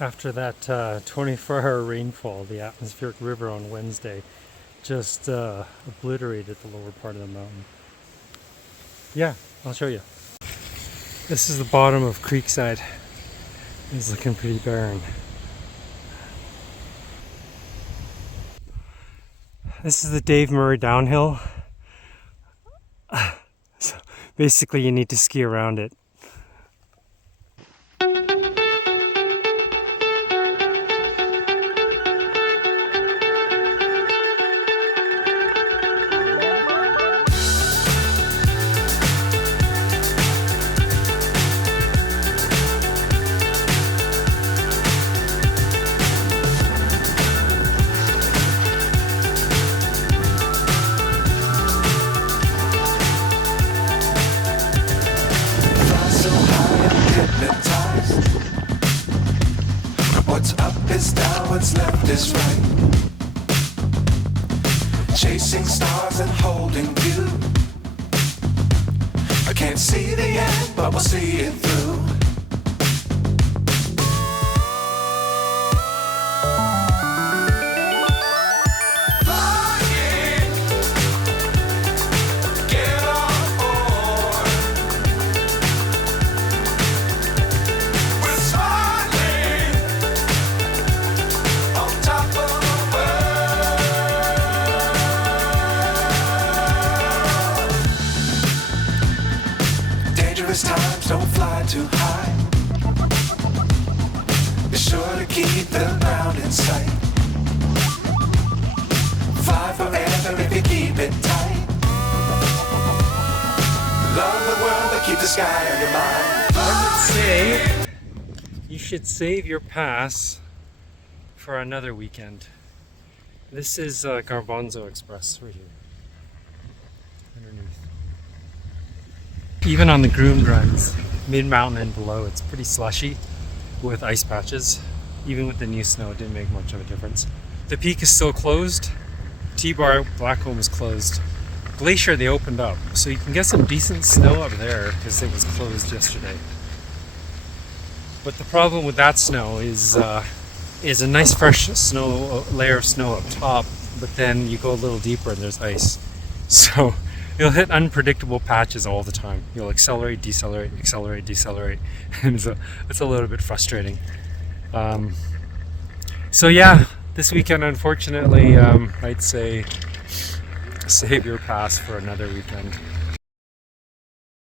After that 24-hour rainfall, the atmospheric river on Wednesday just obliterated the lower part of the mountain. Yeah, I'll show you. This is the bottom of Creekside. It's looking pretty barren. This is the Dave Murray downhill. So basically you need to ski around it. What's up is down, what's left is right. Chasing stars and holding you. I can't see the end, but we'll see it through. Times don't fly too high. Be sure to keep the ground in sight. Fly forever if you keep it tight. Love the world but keep the sky on your mind. I would say you should save your pass for another weekend. This is Garbanzo Express right here. Underneath. Even on the groomed runs, mid-mountain and below, it's pretty slushy with ice patches. Even with the new snow, it didn't make much of a difference. The peak is still closed. T-bar Blackcomb is closed. Glacier, they opened up, so you can get some decent snow up there because it was closed yesterday. But the problem with that snow is a nice fresh snow layer of snow up top, but then you go a little deeper and there's ice. So you'll hit unpredictable patches all the time. You'll accelerate, decelerate, accelerate, decelerate, and it's a little bit frustrating. So yeah, this weekend, unfortunately, I'd say save your pass for another weekend.